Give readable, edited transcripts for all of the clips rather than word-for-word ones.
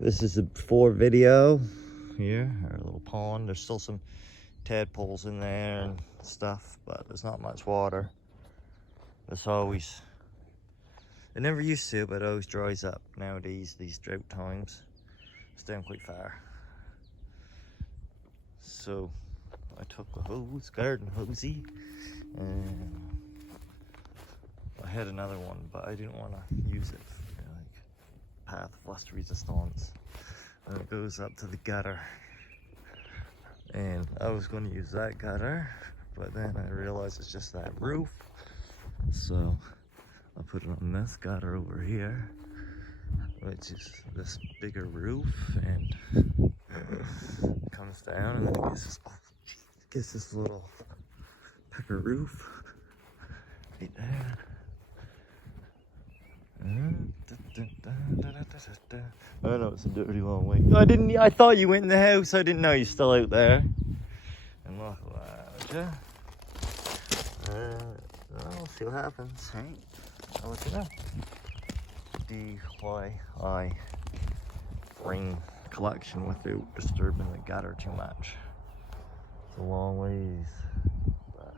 This is a before video here, our little pond. There's still some tadpoles in there and stuff, but there's not much water. It's always, it never used to, but it always dries up nowadays, these drought times. It's down quite far. So I took a hose, garden hosey, and I had another one, but I didn't want to use it for path of less resistance, and it goes up to the gutter, and I was going to use that gutter, but then I realized it's just that roof, so I'll put it on this gutter over here, which is this bigger roof, and it comes down and then it gets this little pecker roof right there. I know it's a dirty long way. I thought you went in the house. I didn't know you're still out there. And look at that. We'll see what happens. Hey, I'll let you know. DIY rain collection without disturbing the gutter too much. It's a long ways, but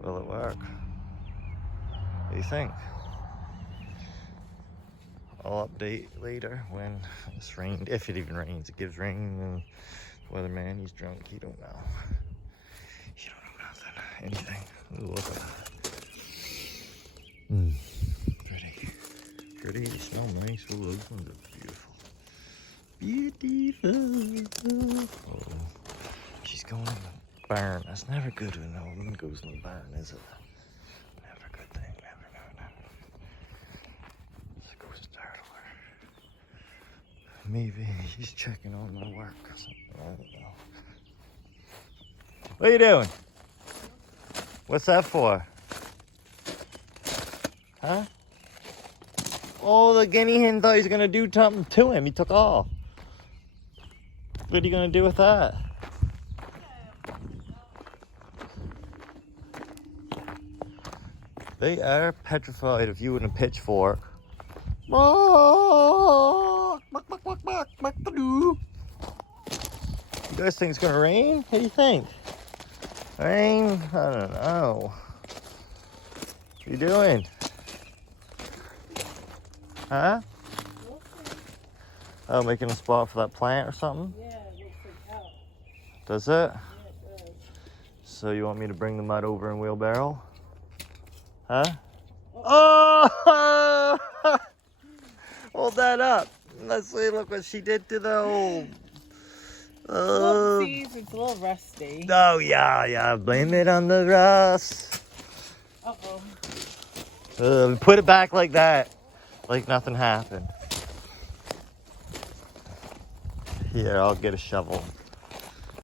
will it work? What do you think? I'll update later when it's rained, if it even rains. It gives rain, and the weatherman, he's drunk, he don't know. He don't know nothing, anything. Ooh, look at that. Pretty. Pretty, you smell nice. Ooh, those ones are beautiful. Beautiful. Oh, she's going in the barn. That's never good when a woman goes in the barn, is it? Never a good thing. Maybe he's checking on my work or something. I don't know. What are you doing? What's that for? Huh? Oh, the guinea hen thought he was going to do something to him. He took off. What are you going to do with that? They are petrified of you in a pitchfork. You guys think it's gonna rain? What do you think? Rain? I don't know. What are you doing? Huh? Oh, making a spot for that plant or something? Yeah, it looks like hell. Does it? Yeah, it does. So you want me to bring the mud over in wheelbarrow? Huh? Oh! Hold that up. Let's see, look what she did to the old... Whoopsies, it's a little rusty. Oh, yeah. Blame it on the rust. Uh-oh. Put it back like that. Like nothing happened. Here, I'll get a shovel.